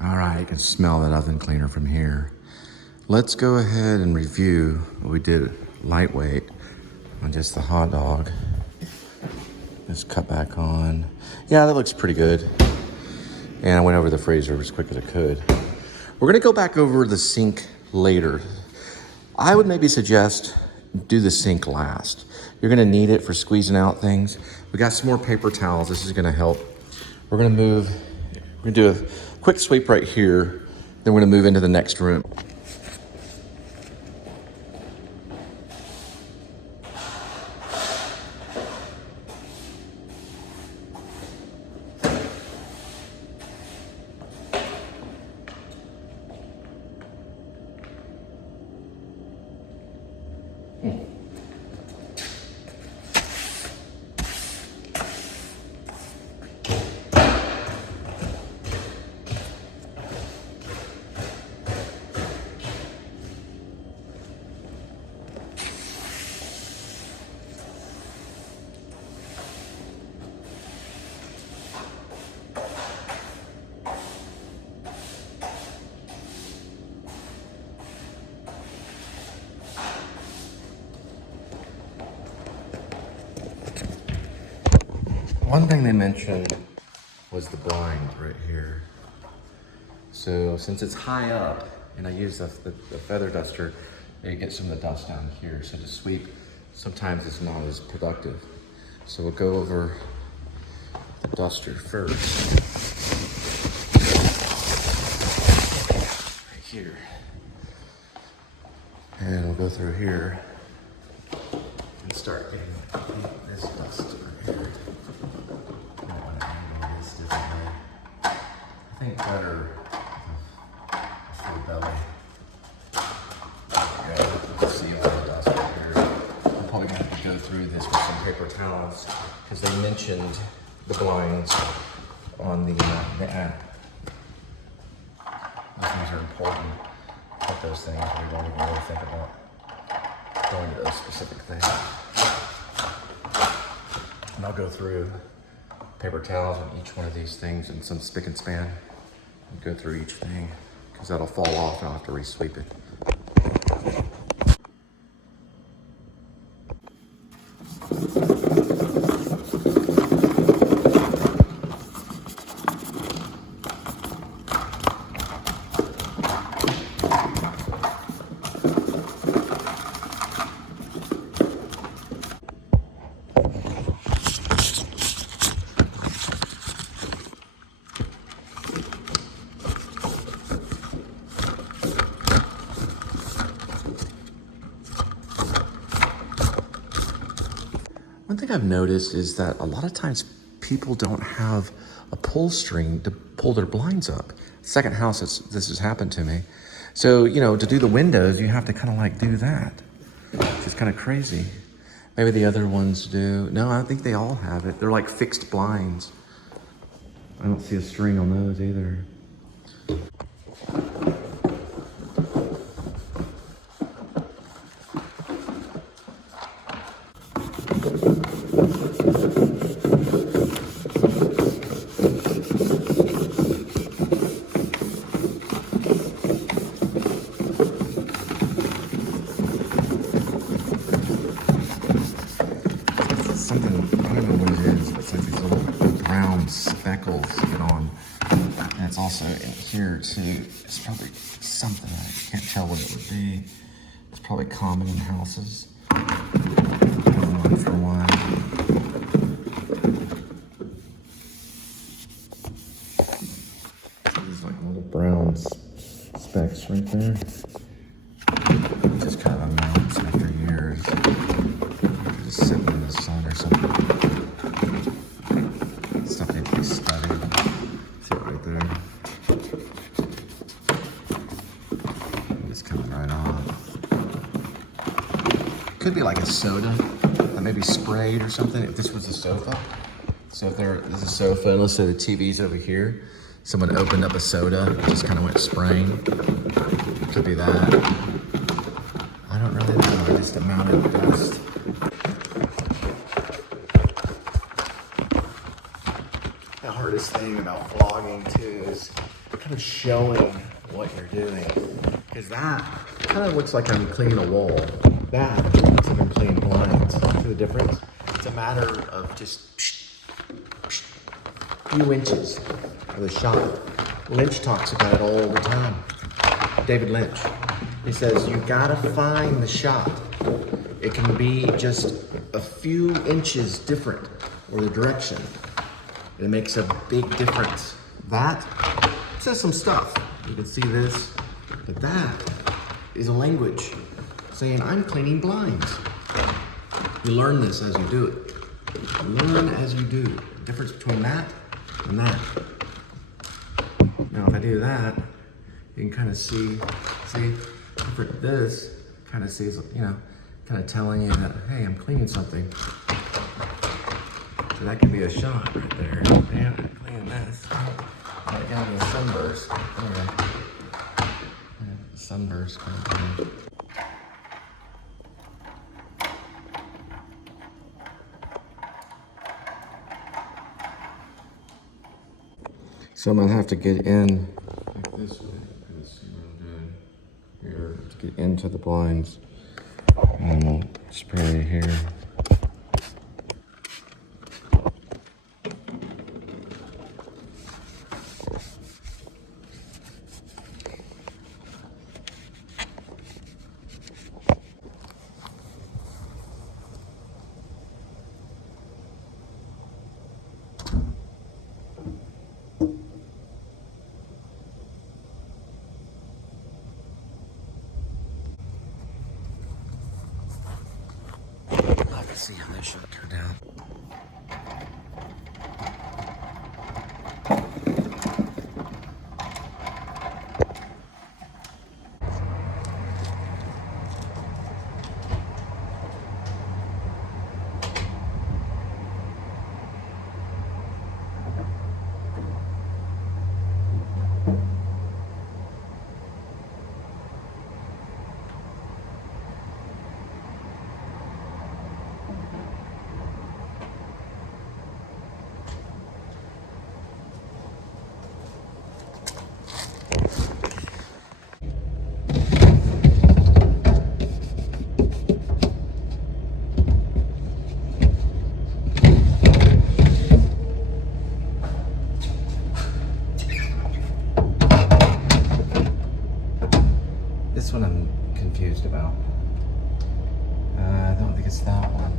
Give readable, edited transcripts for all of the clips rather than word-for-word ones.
All right, you can smell that oven cleaner from here. Let's go ahead and review what we did lightweight on just the hot dog. Just cut back on. Yeah, that looks pretty good. And I went over the freezer as quick as I could. We're gonna go back over the sink later. I would maybe suggest do the sink last. You're gonna need it for squeezing out things. We got some more paper towels. This is gonna help. We're gonna do a quick sweep right here. Then we're gonna move into the next room. One thing they mentioned was the blind right here. So since it's high up and I use the feather duster, you get some of the dust down here. So to sweep, sometimes it's not as productive. So we'll go over the duster first. Right here. And we'll go through here and start getting this dust over here. I think better full belly. There we go. Let's see if the dust right here. I'm probably gonna have to go through this with some paper towels because they mentioned the blinds on the app. Those things are important. Put those things we don't even really think about going to those specific things. And I'll go through paper towels on each one of these things and some spick and span. And go through each thing because that'll fall off and I'll have to re-sweep it. One thing I've noticed is that a lot of times people don't have a pull string to pull their blinds up. Second house this has happened to me. So, you know, to do the windows, you have to kind of like do that, which is kind of crazy. Maybe the other ones do. No, I think they all have it. They're like fixed blinds. I don't see a string on those either. And it's also in here too. It's probably something I can't tell what it would be. It's probably common in houses. One for one. These like little brown specks right there. Just kind of amounts after years. They're just sitting in the sun or something. Stuff needs to be studied. See it right there. It's coming right off. Could be like a soda that maybe sprayed or something if this was a sofa. So if there's a sofa and let's say the TV's over here, someone opened up a soda, just kind of went spraying. It could be that. I don't really know, I just amounted dust. The hardest thing about vlogging too is kind of showing what you're doing. Because that kind of looks like I'm cleaning a wall. That looks like I'm cleaning blinds. See the difference? It's a matter of just few inches of the shot. Lynch talks about it all the time. David Lynch. He says, you gotta find the shot. It can be just a few inches different, or the direction. It makes a big difference. That says some stuff. You can see this, but that is a language saying, I'm cleaning blinds. You learn this as you do it. You learn as you do. The difference between that and that. Now, if I do that, you can kind of see, for this, kind of sees, you know, kind of telling you that, hey, I'm cleaning something. So that could be a shot right there. Man, I'm cleaning this. I got me a sunburst. Anyway, sunburst kind of thing. So I'm gonna have to get in like this way. Let's see what I'm doing here to get into the blinds. And we'll spray here. See how that should turn out. This one I'm confused about. I don't think it's that one.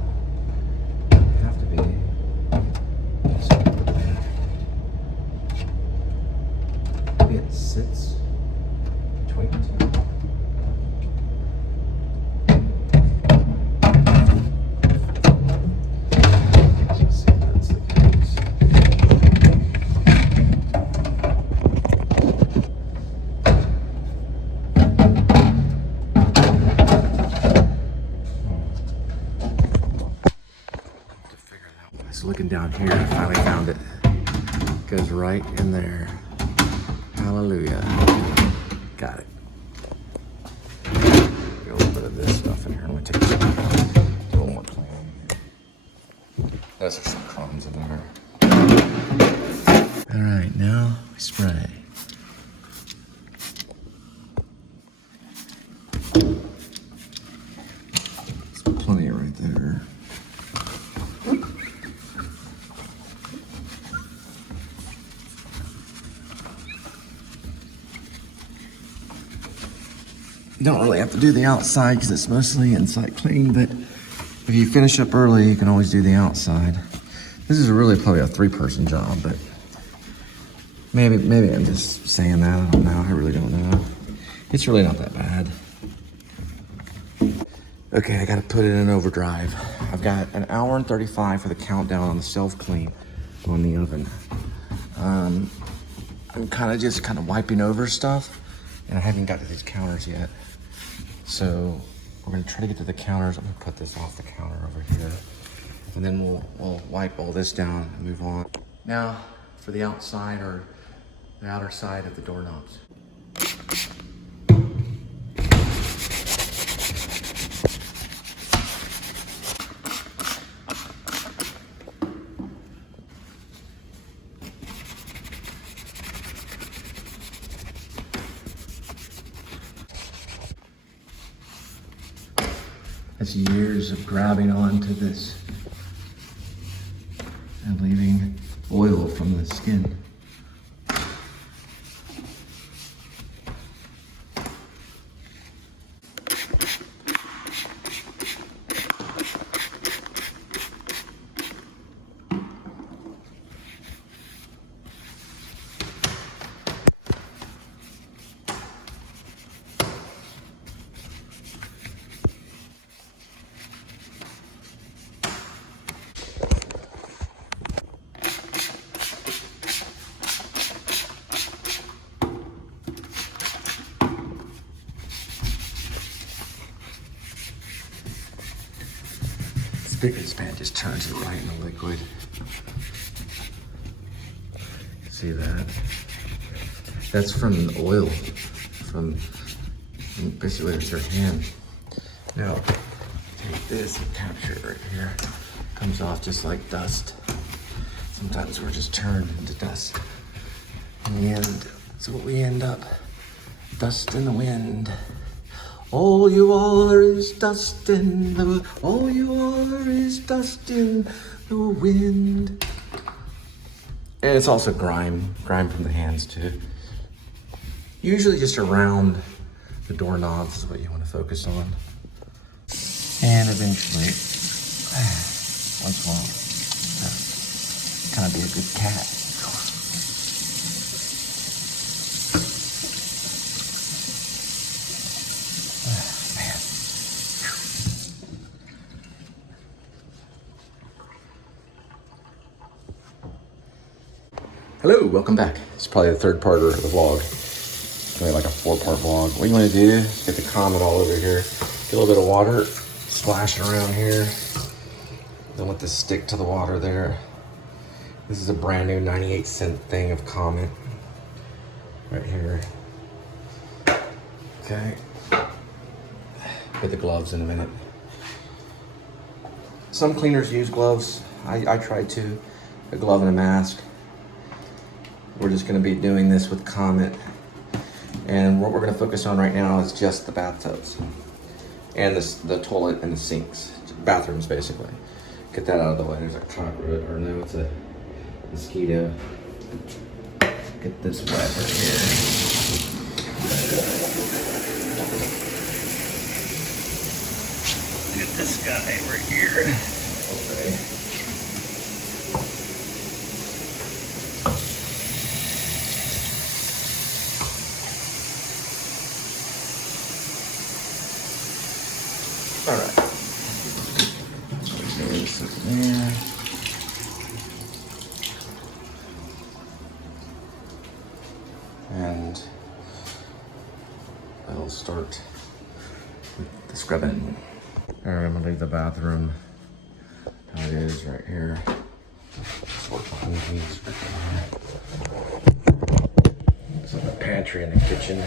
It would have to be. Maybe it sits between the two. Let's see if that's the case. Looking down here, I finally found it. Goes right in there. Hallelujah. Got it. Get a little bit of this stuff in here. Let me take some. Do a little more cleaning. Those are some crumbs in there. All right, now we spray. There's plenty right there. You don't really have to do the outside because it's mostly inside clean, but if you finish up early, you can always do the outside. This is really probably a 3-person job, but maybe I'm just saying that. I don't know. I really don't know. It's really not that bad. Okay, I gotta put it in overdrive. I've got an hour and 35 for the countdown on the self-clean on the oven. I'm kind of wiping over stuff, and I haven't got to these counters yet. So we're gonna try to get to the counters. I'm gonna put this off the counter over here, and then we'll wipe all this down and move on. Now for the outside or the outer side of the doorknobs. That's years of grabbing onto this and leaving oil from the skin. Bigger span just turns it right in the liquid. See that? That's from the oil, from basically it's your hand. Now, take this and capture it right here. Comes off just like dust. Sometimes we're just turned into dust. In the end, that's what we end up. Dust in the wind. All you are is dust in the, all you are is dust in the wind. And it's also grime from the hands too. Usually just around the doorknobs is what you want to focus on. And eventually, once in a while, kind of be a good cat. Hello, welcome back. It's probably the third parter of the vlog. It's only like a 4-part vlog. What you want to do is get the comet all over here. Get a little bit of water, splash it around here. Then let this stick to the water there. This is a brand new 98-cent thing of comet. Right here. Okay. Put the gloves in a minute. Some cleaners use gloves. I tried to. A glove and a mask. We're just going to be doing this with Comet. And what we're going to focus on right now is just the bathtubs. And the toilet and the sinks. Bathrooms, basically. Get that out of the way. There's a cockroach, or no, it's a mosquito. Get this wet right here. Get this guy right here. Okay. All right. There's something there. And I'll start with the scrubbing. All right, I'm gonna leave the bathroom how it is right here. Sort behind these right there. So the pantry and the kitchen.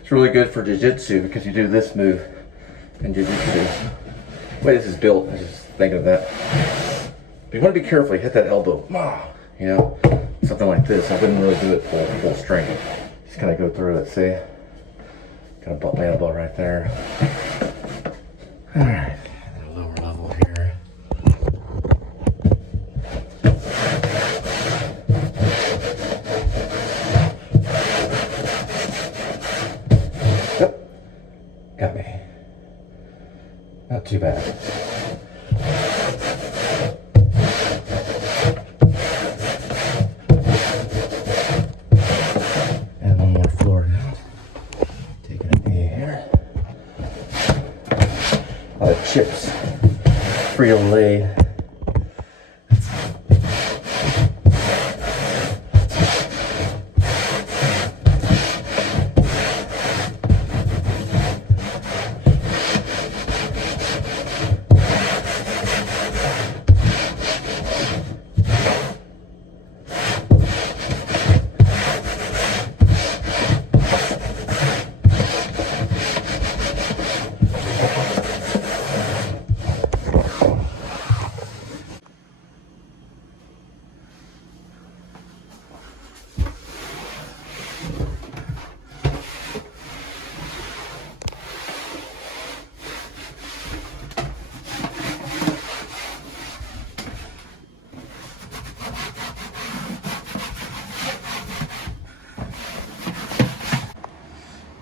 It's really good for jiu-jitsu because you do this move in jiu-jitsu. The way this is built, I was just thinking of that. But you want to be careful, you hit that elbow, you know, something like this. I wouldn't really do it full strength. Just kind of go through it, see? Kind of bump my elbow right there. All right, and a lower level here. Got me. Not too bad. And one more floor now. Taking a knee here. A lot of chips. Frito-Lay.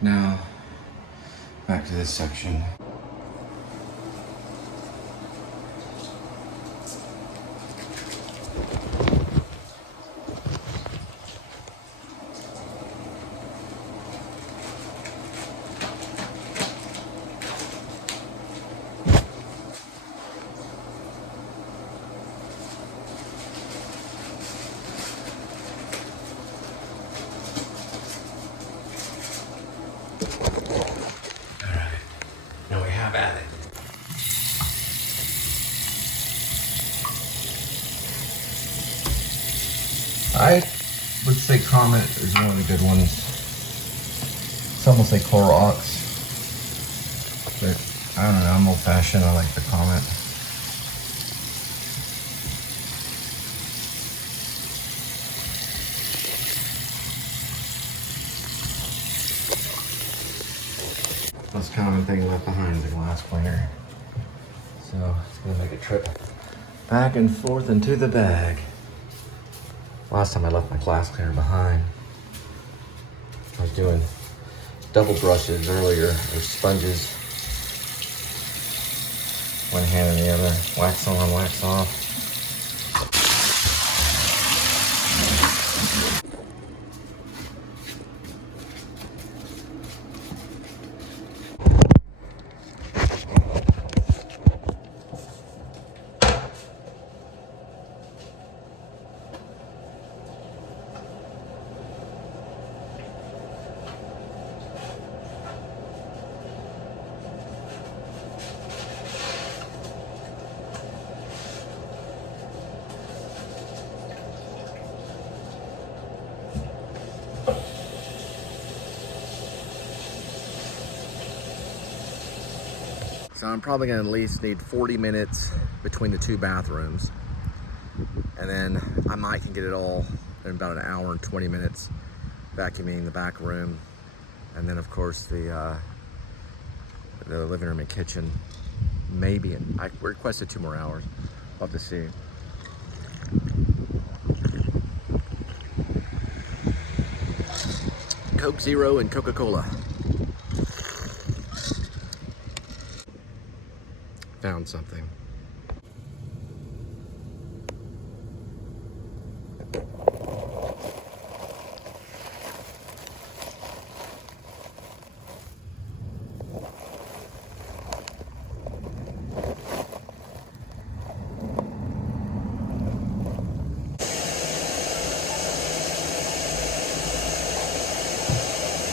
Now, back to this section. Now we have at it. I would say Comet is one of the good ones. Some will say Clorox, but I don't know, I'm old fashioned, I like the Comet. Most common thing left behind is a glass cleaner. So it's gonna make a trip back and forth into the bag. Last time I left my glass cleaner behind, I was doing double brushes earlier, or sponges. One hand in the other, wax on, wax off. So I'm probably gonna at least need 40 minutes between the two bathrooms. And then I might can get it all in about an hour and 20 minutes vacuuming the back room. And then of course the living room and kitchen, maybe. I requested 2 more hours, we'll have to see. Coke Zero and Coca-Cola. Found something.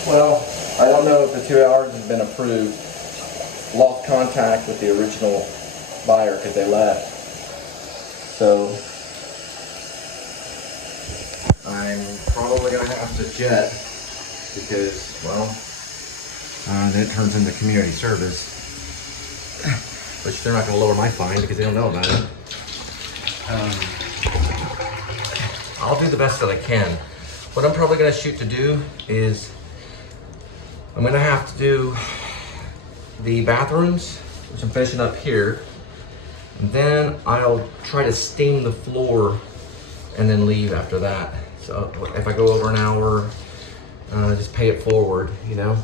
Well, I don't know if the 2 hours has been approved. Lost contact with the original buyer because they left. So I'm probably gonna have to jet because, well, then it turns into community service, which they're not gonna lower my fine because they don't know about it. I'll do the best that I can. What I'm probably gonna shoot to do is I'm gonna have to do the bathrooms, which I'm finishing up here, and then I'll try to steam the floor and then leave after that. So if I go over an hour, just pay it forward, you know?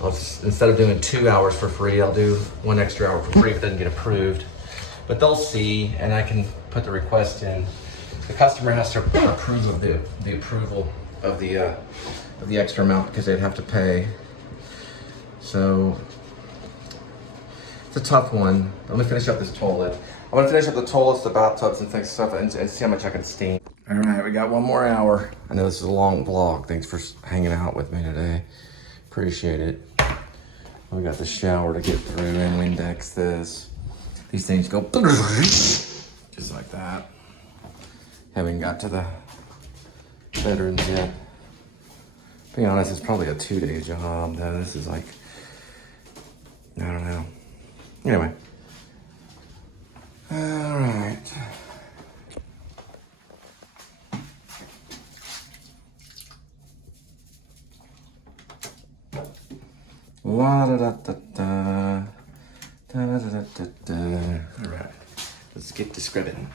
I'll just, instead of doing 2 hours for free, I'll do 1 extra hour for free if it doesn't get approved. But they'll see, and I can put the request in. The customer has to approve of the approval of the extra amount because they'd have to pay. So it's a tough one. Let me finish up this toilet. I'm gonna finish up the toilets, the bathtubs, and things stuff, and see how much I can steam. All right, we got 1 more hour. I know this is a long vlog. Thanks for hanging out with me today. Appreciate it. We got the shower to get through and Windex this. These things go just like that. Haven't got to the bedrooms yet. To be honest, it's probably a 2-day job though. This is like, I don't know. Anyway. All right. La da da da da. Da da da da da. All right. Let's get to scrubbing.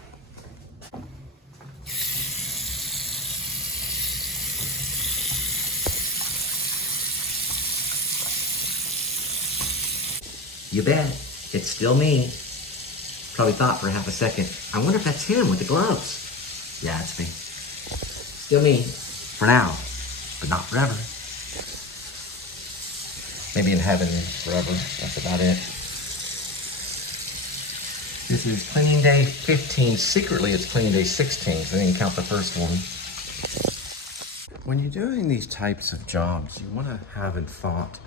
You bet. It's still me. Probably thought for half a second, I wonder if that's him with the gloves. Yeah, it's me. Still me. For now. But not forever. Maybe in heaven forever. That's about it. This is cleaning day 15. Secretly, it's cleaning day 16, so I didn't count the first one. When you're doing these types of jobs, you want to have in thought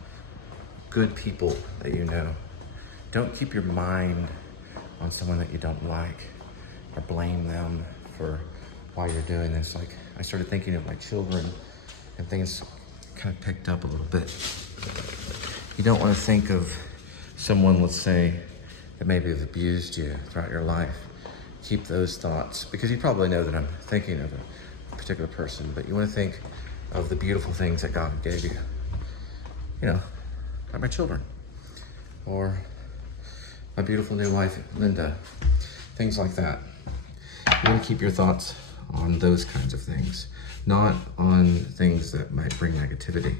good people that you know. Don't keep your mind on someone that you don't like or blame them for why you're doing this. Like, I started thinking of my children and things kind of picked up a little bit. You don't want to think of someone, let's say, that maybe have abused you throughout your life. Keep those thoughts, because you probably know that I'm thinking of a particular person, but you want to think of the beautiful things that God gave you. You know, like my children, or my beautiful new wife, Linda, things like that. You want to keep your thoughts on those kinds of things, not on things that might bring negativity,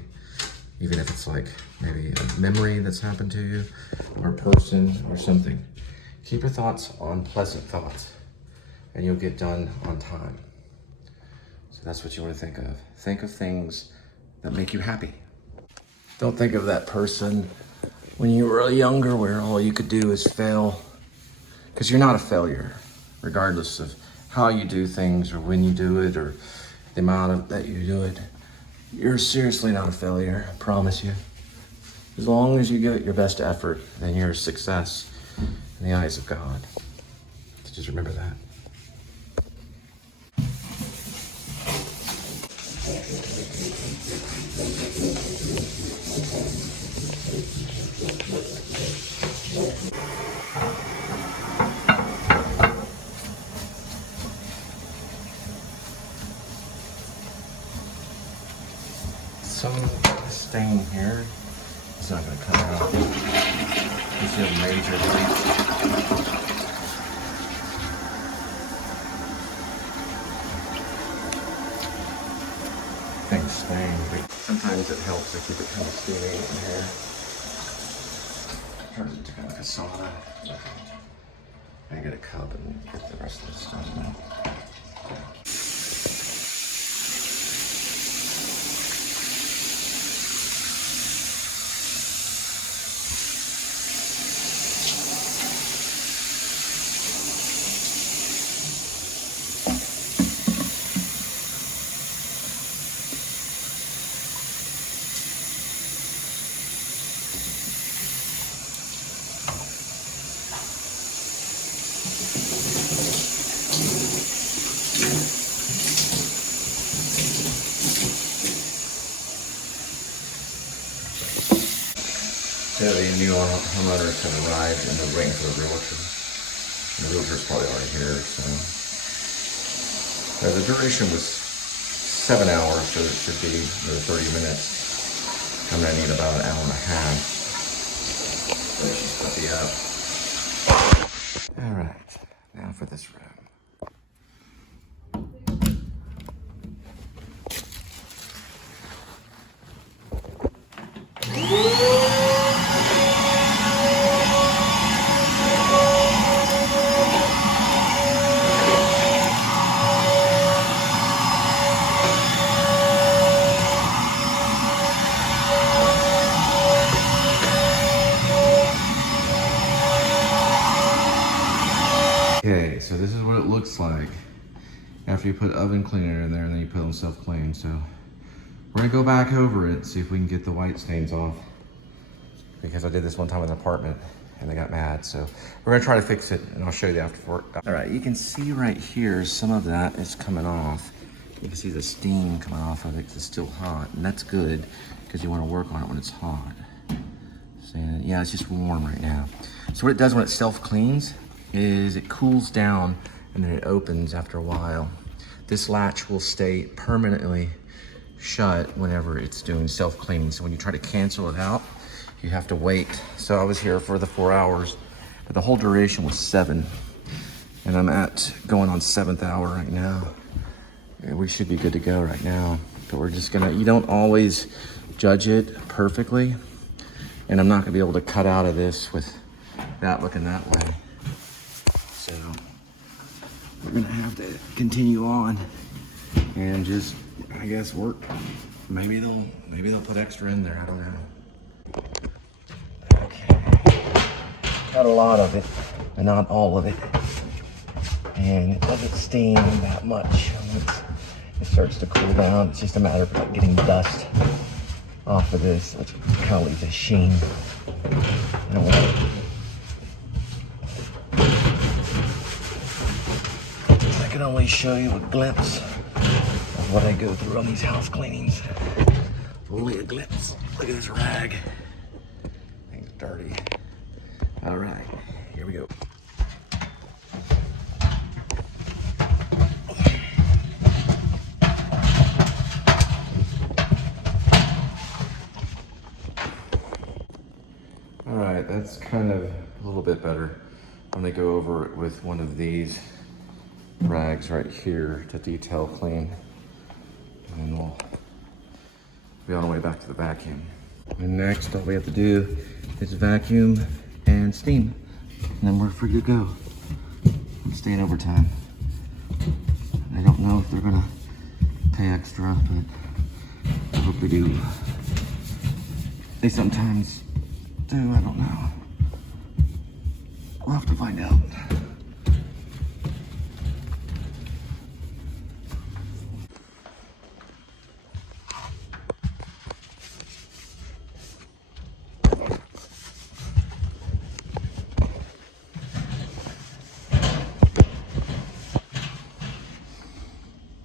even if it's like maybe a memory that's happened to you, or a person, or something. Keep your thoughts on pleasant thoughts, and you'll get done on time. So that's what you want to think of. Think of things that make you happy. Don't think of that person when you were younger where all you could do is fail, because you're not a failure, regardless of how you do things or when you do it or the amount that you do it. You're seriously not a failure, I promise you. As long as you give it your best effort, then you're a success in the eyes of God. So just remember that. Some stain here. It's not going to come out. You see a major leak. Things stain. Sometimes it helps to keep it kind of steamy in here. Turns into kind of like a sauna. I get a cup and get the rest of this stuff now. So the new homeowners have arrived and they're waiting for the realtor. And the realtor's probably already here, so. The duration was 7 hours, so it should be another 30 minutes. I'm gonna need about an hour and a half. Let's just put the up. All right, now for this room. Okay, so this is what it looks like after you put oven cleaner in there and then you put on self-clean. So we're gonna go back over it, see if we can get the white stains off, because I did this one time in an apartment and they got mad. So we're gonna try to fix it and I'll show you the after. All right, you can see right here, some of that is coming off. You can see the steam coming off of it because it's still hot, and that's good because you wanna work on it when it's hot. So yeah, it's just warm right now. So what it does when it self-cleans is it cools down and then it opens after a while. This latch will stay permanently shut whenever it's doing self-cleaning. So when you try to cancel it out, you have to wait. So I was here for the 4 hours, but the whole duration was 7. And I'm going on 7th hour right now. And we should be good to go right now. But we're just gonna, you don't always judge it perfectly. And I'm not gonna be able to cut out of this with that looking that way. So we're gonna have to continue on and just, I guess, work. Maybe they'll put extra in there, I don't know. Okay, got a lot of it, but not all of it. And it doesn't steam that much. Once it starts to cool down, it's just a matter of like getting dust off of this, which kind of leaves a sheen. I don't want it. I can only show you a glimpse of what I go through on these house cleanings. Only a glimpse. Look at this rag. Thing's dirty. All right, here we go. All right, that's kind of a little bit better. I'm gonna go over it with one of these rags right here to detail clean. And we'll be on our way back to the vacuum. And next, all we have to do is vacuum and steam. And then we're free to go. I'm staying overtime. I don't know if they're gonna pay extra, but I hope they do. They sometimes do, I don't know. We'll have to find out.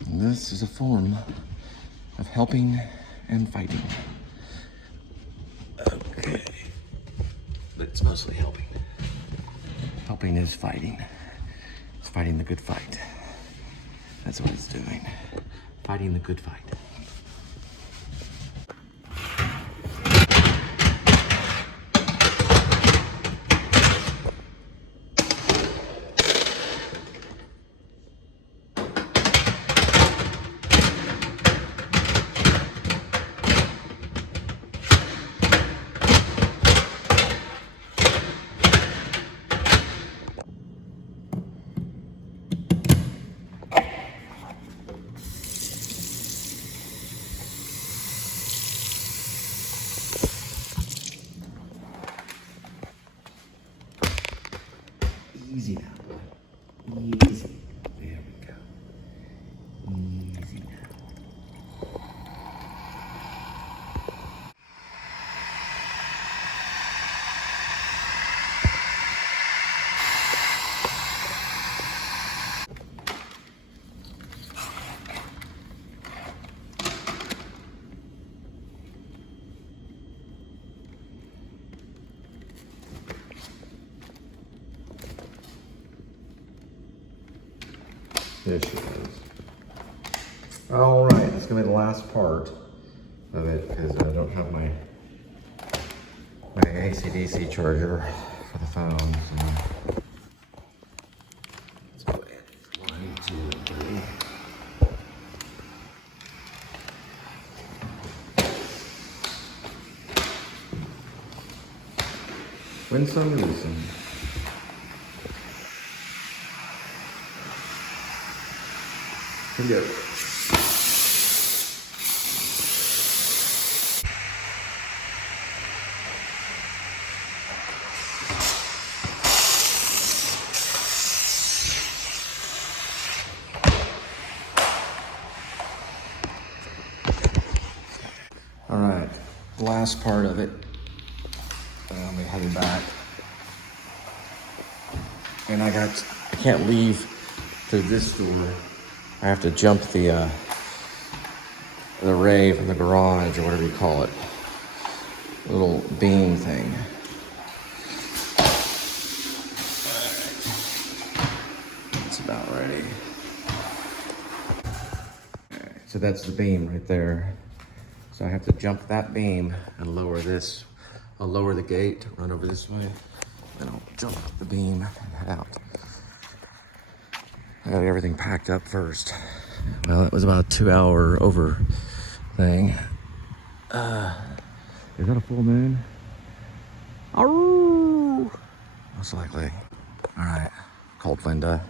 And this is a form of helping and fighting. Okay. But it's mostly helping. Helping is fighting. It's fighting the good fight. That's what it's doing. Fighting the good fight. Easy now. Easy. There we go. Easy now. There she is. All right, that's gonna be the last part of it because I don't have my A.D.W.C charger for the phone. So let's go ahead. 1, 2, 3. Win some, lose some. Here we go. All right, last part of it. I'll be heading back. And I can't leave through this door. I have to jump the rave in the garage, or whatever you call it. Little beam thing. It's about ready. Alright, so that's the beam right there. So I have to jump that beam and lower this. I'll lower the gate, run over this way, then I'll jump the beam and head out. I got everything packed up first. Well, it was about a 2-hour over thing. Is that a full moon? Arrgh. Most likely. All right, called Linda.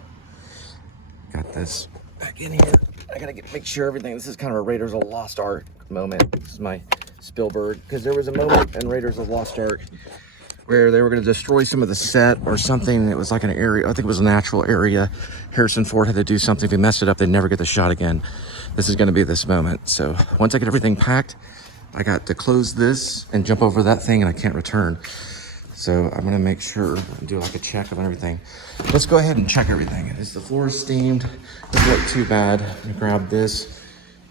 Got this back in here. I gotta make sure everything, this is kind of a Raiders of the Lost Ark moment. This is my Spielberg, because there was a moment in Raiders of the Lost Ark where they were gonna destroy some of the set or something. It was like an area, I think it was a natural area. Harrison Ford had to do something. If he messed it up, they'd never get the shot again. This is gonna be this moment. So once I get everything packed, I got to close this and jump over that thing and I can't return. So I'm gonna make sure and do like a check of everything. Let's go ahead and check everything. Is the floor steamed? Doesn't look too bad. I'm gonna grab this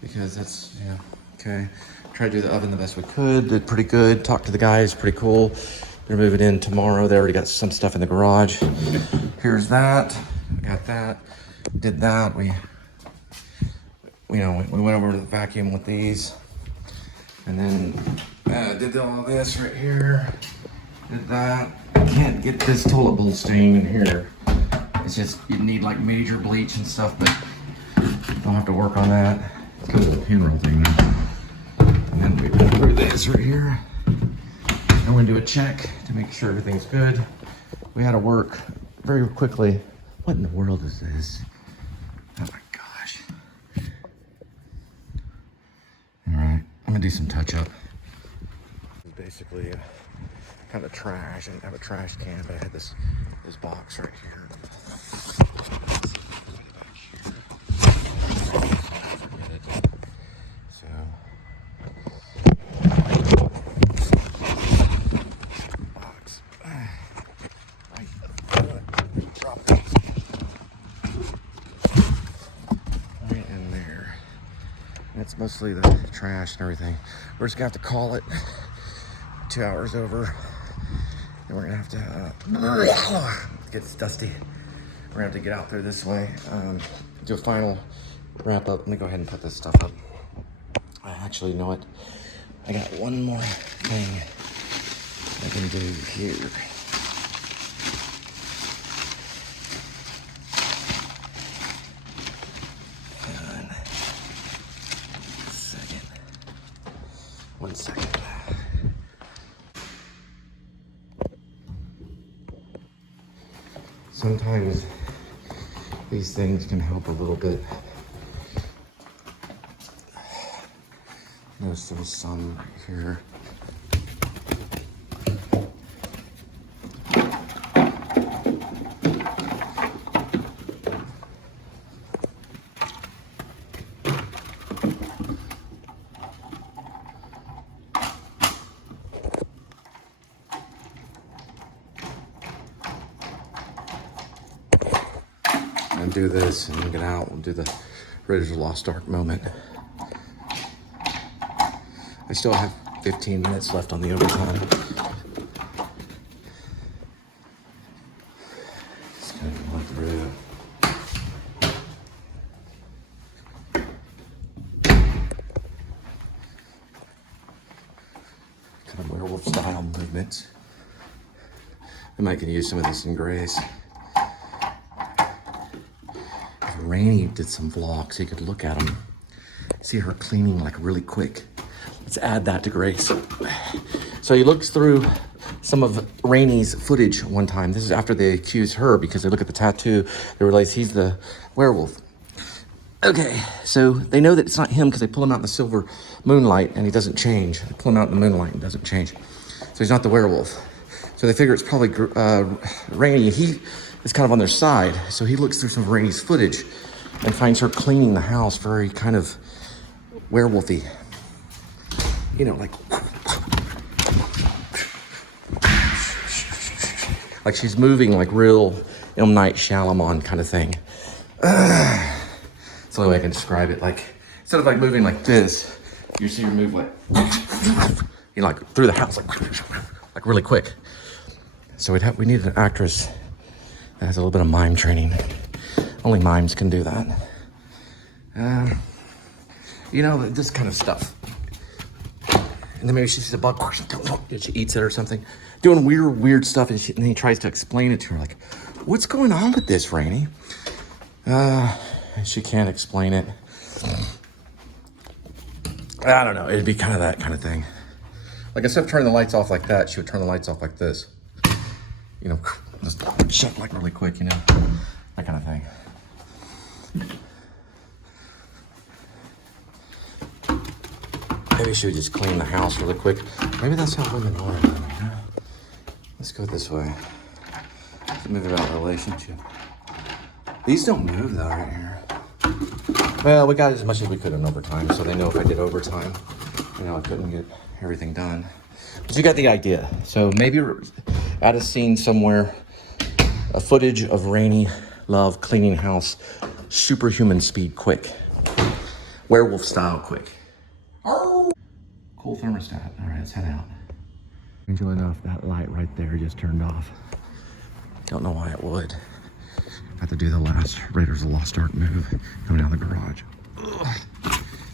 because that's, yeah, okay. Tried to do the oven the best we could, did pretty good. Talked to the guys, pretty cool. They're moving in tomorrow. They already got some stuff in the garage. Here's that, we got that, did that. We went over to the vacuum with these. And then did all this right here. Did that. I can't get this toilet bowl stain in here. It's just, you need like major bleach and stuff, but don't have to work on that. It's kind of a pinroll thing. And then we go through this right here. And we're gonna do a check to make sure everything's good. We had to work very quickly. What in the world is this? Oh my gosh. All right, I'm gonna do some touch up. Basically, kind of trash. I didn't have a trash can, but I had this box right here. So box right in there. That's mostly the trash and everything. We're just gonna have to call it 2 hours over. And we're gonna have to get dusty. We're gonna have to get out there this way. Do a final wrap up. Let me go ahead and put this stuff up. I actually know it. I got one more thing I can do here. One second. Sometimes these things can help a little bit. Notice there was some right here. And do this and get out. We'll do the Raiders of the Lost Ark moment. I still have 15 minutes left on the overtime. Just gonna go through. Kind of werewolf style movements. I might can use some of this in Grace. Rainey did some vlogs, so you could look at them. See her cleaning like really quick. Let's add that to Grace. So he looks through some of Rainey's footage one time. This is after they accuse her because they look at the tattoo. They realize he's the werewolf. Okay, so they know that it's not him because they pull him out in the silver moonlight and he doesn't change. They pull him out in the moonlight and doesn't change. So he's not the werewolf. So they figure it's probably Rainey. He is kind of on their side. So he looks through some of Rainey's footage and finds her cleaning the house very kind of werewolfy. You know, like she's moving like real M. Night Shyamalan kind of thing. It's the only way I can describe it. Like, instead of like moving like this, you see her move like, you know, like through the house, like really quick. So we need an actress that has a little bit of mime training. Only mimes can do that. You know, this kind of stuff. And then maybe she sees a bug, she eats it or something. Doing weird stuff, and then he tries to explain it to her, like, what's going on with this, Rainey? She can't explain it. I don't know, it'd be kind of that kind of thing. Like instead of turning the lights off like that, she would turn the lights off like this. You know, just shut like really quick, you know, that kind of thing. Maybe she would just clean the house really quick. Maybe that's how women are. You know? Let's go this way. Let's move about the relationship. These don't move though right here. Well, we got as much as we could in overtime, so they know if I did overtime, you know, I couldn't get everything done. But you got the idea. So maybe add a scene somewhere, a footage of Rainy Love cleaning house, superhuman speed quick. Werewolf style quick. Cool thermostat. All right, let's head out. Strangely enough, that light right there just turned off. Don't know why it would. Have to do the last Raiders of the Lost Ark move coming down the garage. Ugh.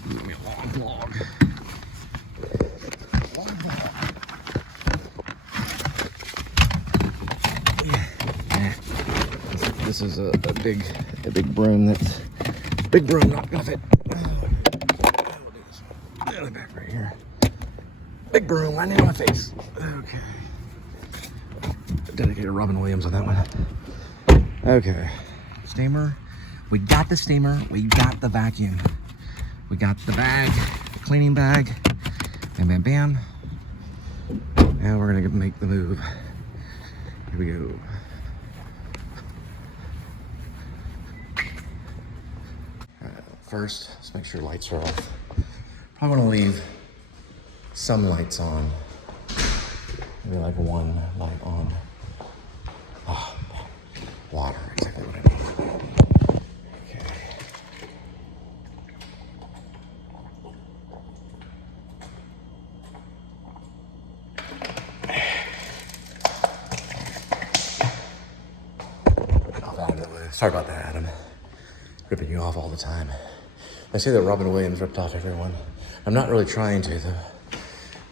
Give me a long vlog. This is a big broom that's big broom not gonna fit. Back right here. Big broom landing on my face. Okay. Dedicated Robin Williams on that one. Okay. Steamer. We got the steamer. We got the vacuum. We got the bag, the cleaning bag. Bam, bam, bam. Now we're gonna make the move. Here we go. First, let's make sure lights are off. I want to leave some lights on. Maybe like one light on. Oh, water, exactly what I need. Okay. Sorry about that, Adam. Ripping you off all the time. I say that Robin Williams ripped off everyone. I'm not really trying to, though.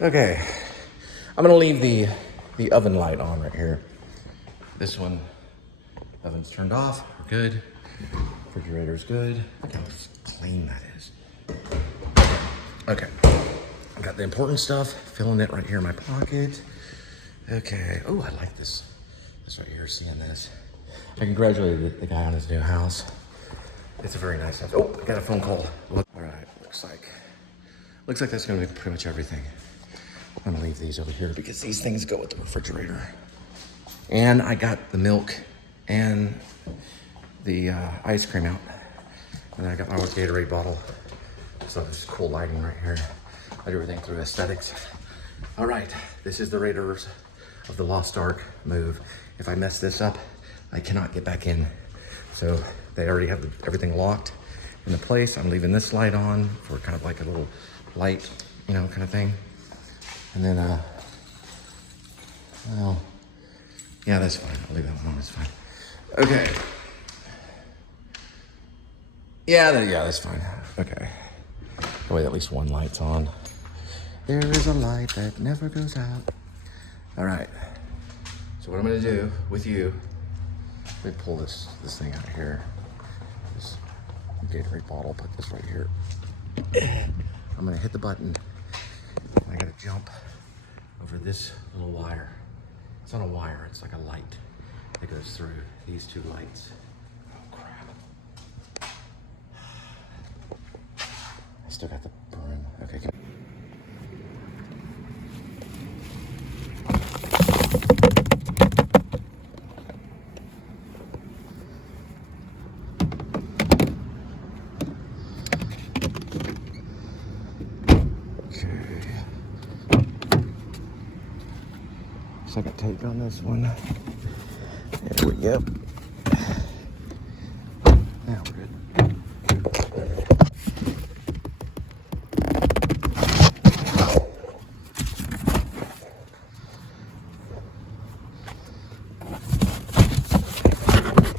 Okay, I'm gonna leave the oven light on right here. This one, oven's turned off, we're good. Refrigerator's good. Look how clean that is. Okay, I got the important stuff, filling it right here in my pocket. Okay, oh, I like this. This right here, seeing this. I congratulated the guy on his new house. It's a very nice house. Oh, I got a phone call. All right, looks like that's gonna be pretty much everything. I'm gonna leave these over here because these things go with the refrigerator. And I got the milk and the ice cream out. And I got my Gatorade bottle. So there's cool lighting right here. I do everything through aesthetics. All right, this is the Raiders of the Lost Ark move. If I mess this up, I cannot get back in. So they already have everything locked into place. I'm leaving this light on for kind of like a little light, you know, kind of thing. And then, well, yeah, that's fine. I'll leave that one on, that's fine. Okay. Yeah, that's fine. Okay. That way at least one light's on. There is a light that never goes out. All right. So what I'm gonna do with you, let me pull this thing out here. This Gatorade bottle, put this right here. I'm gonna hit the button. I gotta jump over this little wire. It's not a wire, it's like a light that goes through these two lights. Oh crap. I still got the broom. Okay. Second take on this one. There we go. Now we're good.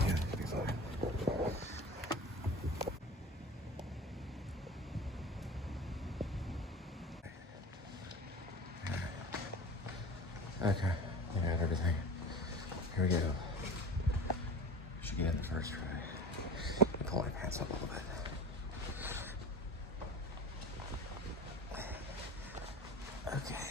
Yeah, it'll be fine. Okay, I got everything. Here we go. Should get in the first try. Pull my pants up a little bit. Okay.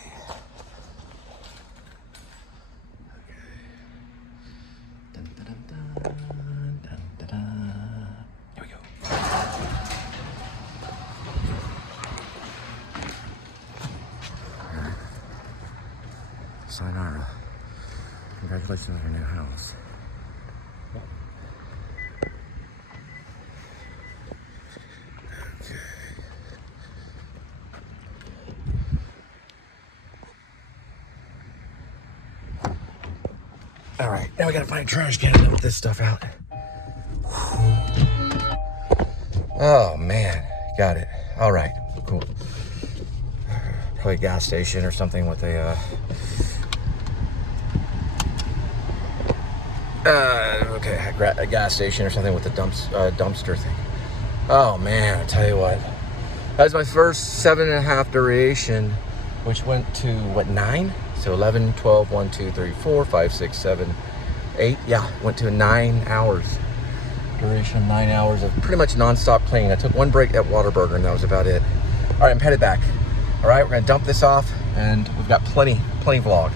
Sayonara. Congratulations on your new house. All right, now we gotta find a trash can and dump this stuff out. Oh man, got it. All right, cool. Probably a gas station or something with a a gas station or something with a dumpster thing. Oh man, I tell you what, that was my first 7.5 duration, which went to what, 9? So 11, 12, 1, 2, 3, 4, 5, 6, 7, 8. Yeah, went to 9 hours. Duration of 9 hours of pretty much non-stop cleaning. I took one break at Whataburger and that was about it. All right, I'm headed back. All right, we're gonna dump this off and we've got plenty vlog.